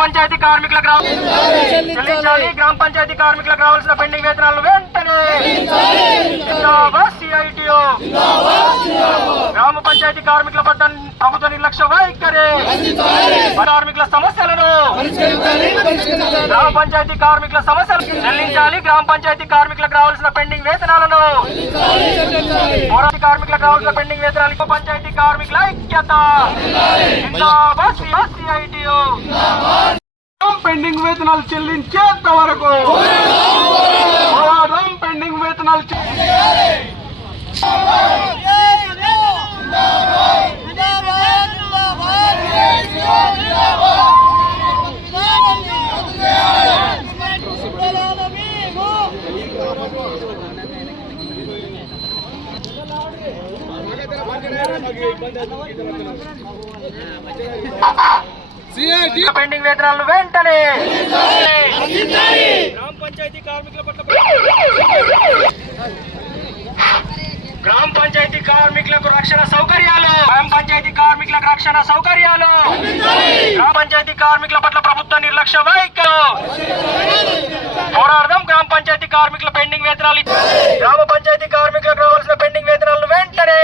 పంచాయతీ కార్మికులకు రావ- చెల్లించాలి. గ్రామ పంచాయతీ కార్మికులకు రావాల్సిన పెండింగ్ వేతనాలు వెంటనే సిఐటిఓ. గ్రామ పంచాయతీ కార్మికుల పట్ల ప్రభుత్వ నిర్లక్ష్య వైఖరి. కార్మికుల సమస్యలను గ్రామ పంచాయతీ కార్మికుల సమస్యలు చెల్లించాలి. గ్రామ పంచాయతీ కార్మికులకు రావాల్సిన పెండింగ్ వేతనాలను పోరాట కార్మికులకు రావాల్సిన పెండింగ్ వేతనాలు పంచాయతీ కార్మికుల ఐక్యత. జిందాబాద్ సిఐటిఓ పెండింగ్ వేతనాలు చెల్లించేంత వరకు. పోరాటం పెండింగ్ వేతనాలు ఇబ్బంది పెండింగ్ వేతనాలను వెంటనే గ్రామ పంచాయతీ కార్మికుల పట్ల గ్రామ పంచాయతీ కార్మికులకు రక్షణ సౌకర్యాలు. గ్రామ పంచాయతీ కార్మికులకు రక్షణ సౌకర్యాలు. గ్రామ పంచాయతీ కార్మికుల పట్ల ప్రభుత్వ నిర్లక్ష్య వైఖరి. పోరాడదాం గ్రామ పంచాయతీ కార్మికుల పెండింగ్ వేతనాలు గ్రామ పంచాయతీ కార్మికులకు రావాల్సిన పెండింగ్ వేతనాలను వెంటనే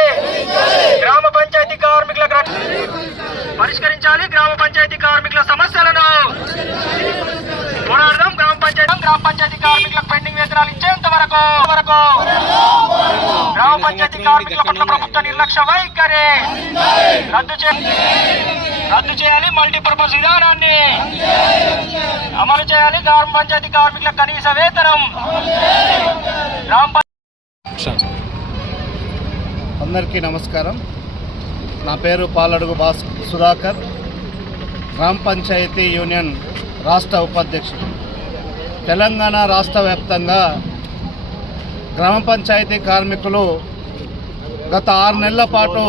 గ్రామ పంచాయతీ కార్మికులకు పరిష్కరించాలి గ్రామ పంచాయతీ కార్మికుల సమస్యలను. పోరాడదాం గ్రామ పంచాయతీ గ్రామ పంచాయతీ కార్మికులకు పెండింగ్ వేతనాలు ఇచ్చేంత వరకు వరకు. గ్రామ పంచాయతీ కార్మికుల పట్ల ప్రభుత్వ నిర్లక్ష్య వైఖరి రద్దు చేయాలి రద్దు చేయాలి మల్టీపర్పస్ విధానాన్ని అమలు చేయాలి గ్రామ పంచాయతీ కార్మికుల కనీస వేతనం గ్రామ అందరికీ నమస్కారం. నా పేరు పాలడుగు బాస్ సుధాకర్. గ్రామ పంచాయతీ యూనియన్ రాష్ట్ర ఉపాధ్యక్షుడు. తెలంగాణ రాష్ట్ర వ్యాప్తంగా గ్రామ పంచాయతీ కార్మికులు గత ఆరు నెలల పాటు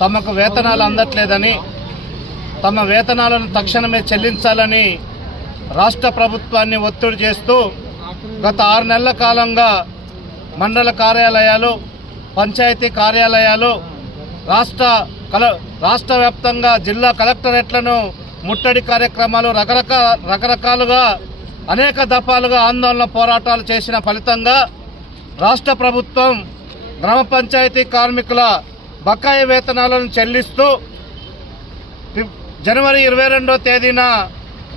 తమకు వేతనాలు అందట్లేదని తమ వేతనాలను తక్షణమే చెల్లించాలని రాష్ట్ర ప్రభుత్వాన్ని ఒత్తిడి చేస్తూ గత ఆరు నెలల కాలంగా మండల కార్యాలయాలు పంచాయతీ కార్యాలయాలు రాష్ట్ర కల రాష్ట్ర వ్యాప్తంగా జిల్లా కలెక్టరేట్లను ముట్టడి కార్యక్రమాలు రకరకాల రకరకాలుగా అనేక దఫాలుగా ఆందోళన పోరాటాలు చేసిన ఫలితంగా రాష్ట్ర ప్రభుత్వం గ్రామ పంచాయతీ కార్మికుల బకాయి వేతనాలను చెల్లిస్తూ జనవరి ఇరవై రెండో తేదీన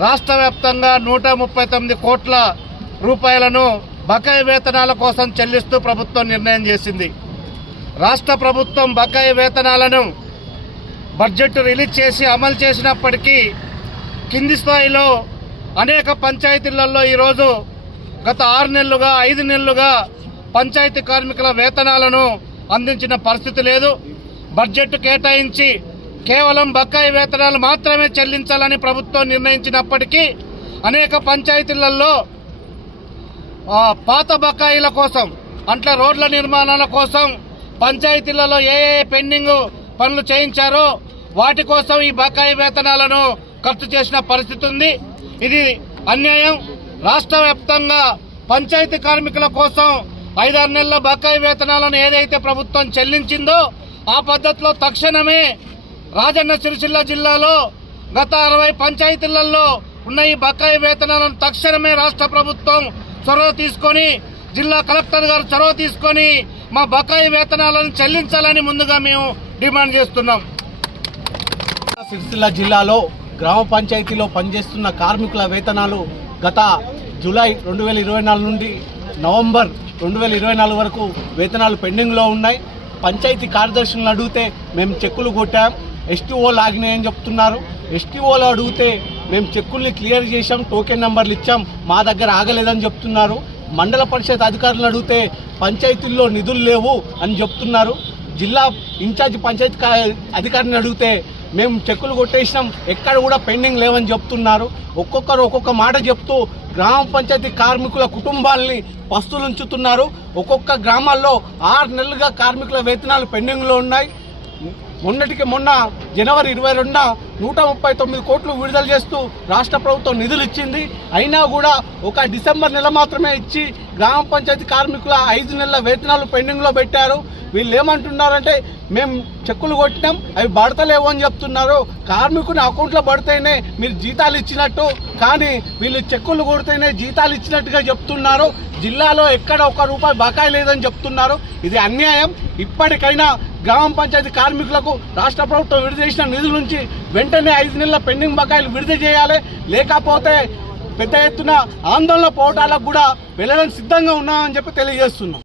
రాష్ట్ర వ్యాప్తంగా నూట ముప్పై తొమ్మిది కోట్ల రూపాయలను బకాయి వేతనాల కోసం చెల్లిస్తూ ప్రభుత్వం నిర్ణయం చేసింది. రాష్ట్ర ప్రభుత్వం బకాయి వేతనాలను బడ్జెట్ రిలీజ్ చేసి అమలు చేసినప్పటికీ కింది స్థాయిలో అనేక పంచాయతీలలో ఈరోజు గత ఆరు నెలలుగా ఐదు నెలలుగా పంచాయతీ కార్మికుల వేతనాలను అందించిన పరిస్థితి లేదు. బడ్జెట్ కేటాయించి కేవలం బకాయి వేతనాలు మాత్రమే చెల్లించాలని ప్రభుత్వం నిర్ణయించినప్పటికీ అనేక పంచాయతీలలో పాత బకాయిల కోసం అంటే రోడ్ల నిర్మాణాల కోసం పంచాయతీలలో ఏ ఏ పెండింగ్ పనులు చేయించారో వాటి కోసం ఈ బకాయి వేతనాలను ఖర్చు చేసిన పరిస్థితి ఉంది. ఇది అన్యాయం. రాష్ట్ర వ్యాప్తంగా పంచాయతీ కార్మికుల కోసం ఐదారు నెలల బకాయి వేతనాలను ఏదైతే ప్రభుత్వం చెల్లించిందో ఆ పద్ధతిలో తక్షణమే రాజన్న సిరిసిల్ల జిల్లాలో గత అరవై పంచాయతీలలో ఉన్న ఈ బకాయి వేతనాలను తక్షణమే రాష్ట్ర ప్రభుత్వం చొరవ తీసుకొని జిల్లా కలెక్టర్ గారు చొరవ తీసుకొని మా బకాయి వేతనాలను చెల్లించాలని ముందుగా మేము డిమాండ్ చేస్తున్నాం. సిరిసిల్ల జిల్లాలో గ్రామ పంచాయతీలో పనిచేస్తున్న కార్మికుల వేతనాలు గత జూలై రెండు వేల ఇరవై నాలుగు నుండి నవంబర్ రెండు వేల ఇరవై నాలుగు వరకు వేతనాలు పెండింగ్లో ఉన్నాయి. పంచాయతీ కార్యదర్శులను అడిగితే మేము చెక్కులు కొట్టాం. ఎస్టీఓలు ఆగినాయని చెప్తున్నారు. ఎస్టీఓలు అడిగితే మేము చెక్కుల్ని క్లియర్ చేశాం టోకెన్ నెంబర్లు ఇచ్చాం మా దగ్గర ఆగలేదని చెప్తున్నారు. మండల పరిషత్ అధికారులను అడిగితే పంచాయతీల్లో నిధులు లేవు అని చెప్తున్నారు. జిల్లా ఇన్ఛార్జ్ పంచాయతీ అధికారిని అడిగితే మేము చెక్కులు కొట్టేసినాం. ఎక్కడ కూడా పెండింగ్ లేవని చెప్తున్నారు. ఒక్కొక్కరు ఒక్కొక్క మాట చెప్తూ గ్రామ పంచాయతీ కార్మికుల కుటుంబాలని పస్తులు ఉంచుతున్నారు ఒక్కొక్క గ్రామాల్లో ఆరు నెలలుగా కార్మికుల వేతనాలు పెండింగ్లో ఉన్నాయి. మొన్నటికి మొన్న జనవరి ఇరవై రెండున నూట ముప్పై తొమ్మిది కోట్లు విడుదల చేస్తూ రాష్ట్ర ప్రభుత్వం నిధులు ఇచ్చింది. అయినా కూడా ఒక డిసెంబర్ నెల మాత్రమే ఇచ్చి గ్రామ పంచాయతీ కార్మికుల ఐదు నెలల వేతనాలు పెండింగ్లో పెట్టారు. వీళ్ళు ఏమంటున్నారంటే మేము చెక్కులు కొట్టినాం అవి పడతలేవు అని చెప్తున్నారు. కార్మికుని అకౌంట్లో పడితేనే మీరు జీతాలు ఇచ్చినట్టు కానీ వీళ్ళు చెక్కులు కొడితేనే జీతాలు ఇచ్చినట్టుగా చెప్తున్నారు. జిల్లాలో ఎక్కడ ఒక రూపాయి బకాయి లేదని చెప్తున్నారు. ఇది అన్యాయం. ఇప్పటికైనా గ్రామ పంచాయతీ కార్మికులకు రాష్ట్ర ప్రభుత్వం విడుదల చేసిన నిధుల నుంచి వెంటనే ఐదు నెలల పెండింగ్ బకాయిలు విడుదల చేయాలి. లేకపోతే పెద్ద ఎత్తున ఆందోళన పోవటాలకు కూడా వెళ్ళడానికి సిద్ధంగా ఉన్నామని చెప్పి తెలియజేస్తున్నాం.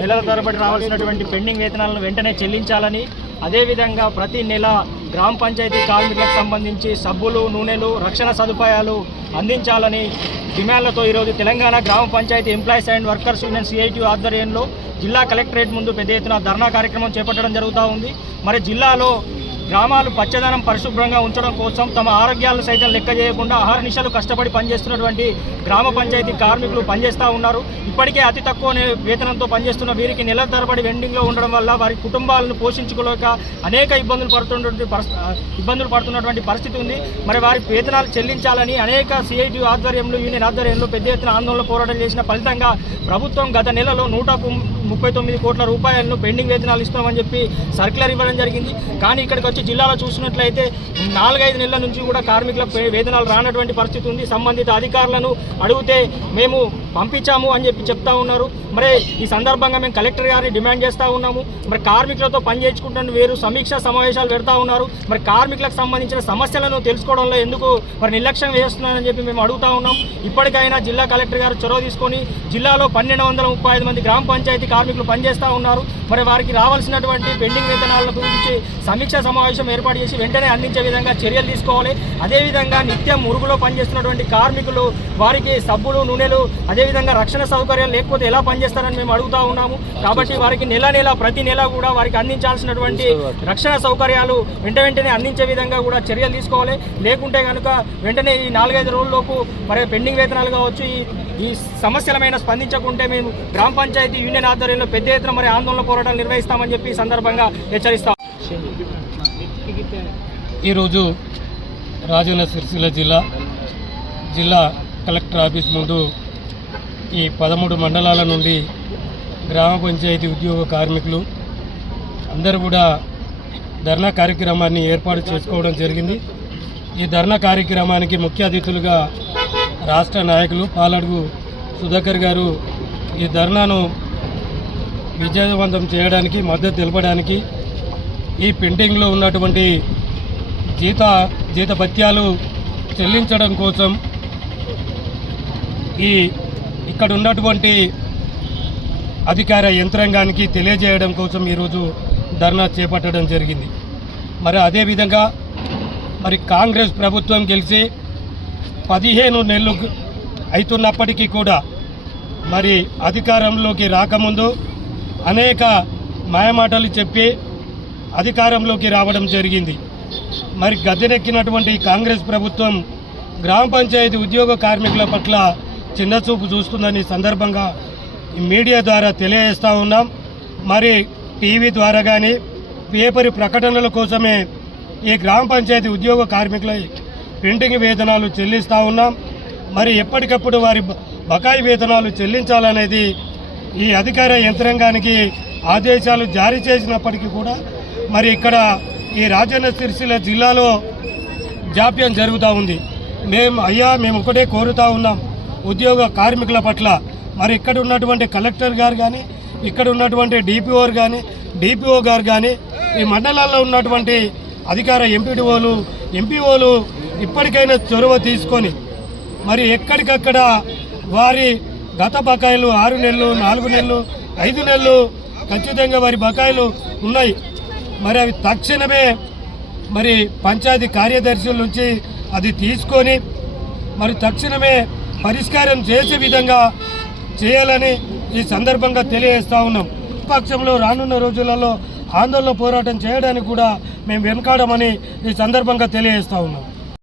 నెలల తరబడి రావాల్సినటువంటి పెండింగ్ వేతనాలను వెంటనే చెల్లించాలని అదేవిధంగా ప్రతి నెల గ్రామ పంచాయతీ కార్మికులకు సంబంధించి సబ్బులు నూనెలు రక్షణ సదుపాయాలు అందించాలని డిమాండ్లతో ఈరోజు తెలంగాణ గ్రామ panchayat employees and workers union CITU ఆధ్వర్యంలో జిల్లా కలెక్టరేట్ ముందు పెద్ద ఎత్తున ధర్నా కార్యక్రమం చేపట్టడం జరుగుతూ ఉంది. మరి జిల్లాలో గ్రామాలు పచ్చదనం పరిశుభ్రంగా ఉంచడం కోసం తమ ఆరోగ్యాలను సైతం లెక్క చేయకుండా ఆహార నిశలు కష్టపడి పనిచేస్తున్నటువంటి గ్రామ పంచాయతీ కార్మికులు పనిచేస్తూ ఉన్నారు. ఇప్పటికే అతి తక్కువ వేతనంతో పనిచేస్తున్న వీరికి నెల తరబడి వెండింగ్లో ఉండడం వల్ల వారి కుటుంబాలను పోషించుకోలేక అనేక ఇబ్బందులు పడుతున్నటువంటి ఇబ్బందులు పడుతున్నటువంటి పరిస్థితి ఉంది. మరి వారి వేతనాలు చెల్లించాలని అనేక సిఐటి ఆధ్వర్యంలో యూనియన్ ఆధ్వర్యంలో పెద్ద ఎత్తున ఆందోళన పోరాటం చేసిన ఫలితంగా ప్రభుత్వం గత నెలలో నూట ముప్పై తొమ్మిది కోట్ల రూపాయలను పెండింగ్ వేతనాలు ఇస్తామని చెప్పి సర్క్యులర్ ఇవ్వడం జరిగింది. కానీ ఇక్కడికి వచ్చి జిల్లాలో చూసినట్లయితే నాలుగైదు నెలల నుంచి కూడా కార్మికులకు వేతనాలు రానటువంటి పరిస్థితి ఉంది. సంబంధిత అధికారులను అడిగితే మేము పంపించాము అని చెప్పి చెప్తా ఉన్నారు. మరి ఈ సందర్భంగా మేము కలెక్టర్ గారిని డిమాండ్ చేస్తూ ఉన్నాము. మరి కార్మికులతో పని చేయించుకుంటున్న వేరు సమీక్ష సమావేశాలు పెడతా ఉన్నారు. మరి కార్మికులకు సంబంధించిన సమస్యలను తెలుసుకోవడంలో ఎందుకు మరి నిర్లక్ష్యం వేస్తున్నారని చెప్పి మేము అడుగుతా ఉన్నాం. ఇప్పటికైనా జిల్లా కలెక్టర్ గారు చొరవ తీసుకొని జిల్లాలో పన్నెండు వందల ముప్పై ఐదు మంది గ్రామ పంచాయతీ కార్మికులు పనిచేస్తూ ఉన్నారు. మరి వారికి రావాల్సినటువంటి పెండింగ్ వేతనాల గురించి సమీక్ష సమావేశం ఏర్పాటు చేసి వెంటనే అందించే విధంగా చర్యలు తీసుకోవాలి. అదేవిధంగా నిత్యం మురుగులో పనిచేస్తున్నటువంటి కార్మికులు వారికి సబ్బులు నూనెలు అదే అదేవిధంగా రక్షణ సౌకర్యాలు లేకపోతే ఎలా పనిచేస్తారని మేము అడుగుతా ఉన్నాము. కాబట్టి వారికి నెల నెల ప్రతి నెల కూడా వారికి అందించాల్సినటువంటి రక్షణ సౌకర్యాలు వెంట వెంటనే అందించే విధంగా కూడా చర్యలు తీసుకోవాలి. లేకుంటే కనుక వెంటనే ఈ నాలుగైదు రోజుల్లోపు మరి పెండింగ్ వేతనాలు కావచ్చు ఈ ఈ సమస్యలమైన స్పందించకుంటే మేము గ్రామ పంచాయతీ యూనియన్ ఆధ్వర్యంలో పెద్ద ఎత్తున మరి ఆందోళన పోరాటాలు నిర్వహిస్తామని చెప్పి సందర్భంగా హెచ్చరిస్తాం. ఈరోజు రాజన్న సిరిసిల్ల జిల్లా జిల్లా కలెక్టర్ ఆఫీస్ ముందు ఈ పదమూడు మండలాల నుండి గ్రామ పంచాయతీ ఉద్యోగ కార్మికులు అందరూ కూడా ధర్నా కార్యక్రమాన్ని ఏర్పాటు చేసుకోవడం జరిగింది. ఈ ధర్నా కార్యక్రమానికి ముఖ్య అతిథులుగా రాష్ట్ర నాయకులు పాలడుగు సుధాకర్ గారు ఈ ధర్నాను విజయవంతం చేయడానికి మద్దతు తెలపడానికి ఈ పెండింగ్లో ఉన్నటువంటి జీత జీత భత్యాలు చెల్లించడం కోసం ఈ ఇక్కడ ఉన్నటువంటి అధికార యంత్రాంగానికి తెలియజేయడం కోసం ఈరోజు ధర్నా చేపట్టడం జరిగింది. మరి అదేవిధంగా మరి కాంగ్రెస్ ప్రభుత్వం గెలిచి పదిహేను నెలలు అవుతున్నప్పటికీ కూడా మరి అధికారంలోకి రాకముందు అనేక మాయమాటలు చెప్పి అధికారంలోకి రావడం జరిగింది. మరి గద్దెనెక్కినటువంటి కాంగ్రెస్ ప్రభుత్వం గ్రామ పంచాయతీ ఉద్యోగ కార్మికుల పట్ల చిన్నచూపు చూస్తుందని సందర్భంగా మీడియా ద్వారా తెలియజేస్తూ ఉన్నాం. మరి టీవీ ద్వారా కానీ పేపర్ ప్రకటనల కోసమే ఈ గ్రామ పంచాయతీ ఉద్యోగ కార్మికుల ప్రింటింగ్ వేతనాలు చెల్లిస్తూ ఉన్నాం. మరి ఎప్పటికప్పుడు వారి బకాయి వేతనాలు చెల్లించాలనేది ఈ అధికార యంత్రాంగానికి ఆదేశాలు జారీ చేసినప్పటికీ కూడా మరి ఇక్కడ ఈ రాజన్న సిరిసిల్ల జిల్లాలో జాప్యం జరుగుతూ ఉంది. మేము అయ్యా మేము ఒకటే కోరుతా ఉన్నాం. ఉద్యోగ కార్మికుల పట్ల మరి ఇక్కడ ఉన్నటువంటి కలెక్టర్ గారు కానీ ఇక్కడ ఉన్నటువంటి డిపిఓ కానీ డిపిఓ గారు కానీ ఈ మండలాల్లో ఉన్నటువంటి అధికార ఎంపీడీఓలు ఎంపీఓలు ఇప్పటికైనా చొరవ తీసుకొని మరి ఎక్కడికక్కడ వారి గత బకాయిలు ఆరు నెలలు నాలుగు నెలలు ఐదు నెలలు ఖచ్చితంగా వారి బకాయిలు ఉన్నాయి. మరి అవి తక్షణమే మరి పంచాయతీ కార్యదర్శుల నుంచి అది తీసుకొని మరి తక్షణమే పరిష్కారం చేసే విధంగా చేయాలని ఈ సందర్భంగా తెలియజేస్తా ఉన్నాం. పక్షంలో రానున్న రోజులలో ఆందోళన పోరాటం చేయడానికి కూడా మేము వెనకాడమని ఈ సందర్భంగా తెలియజేస్తా ఉన్నాం.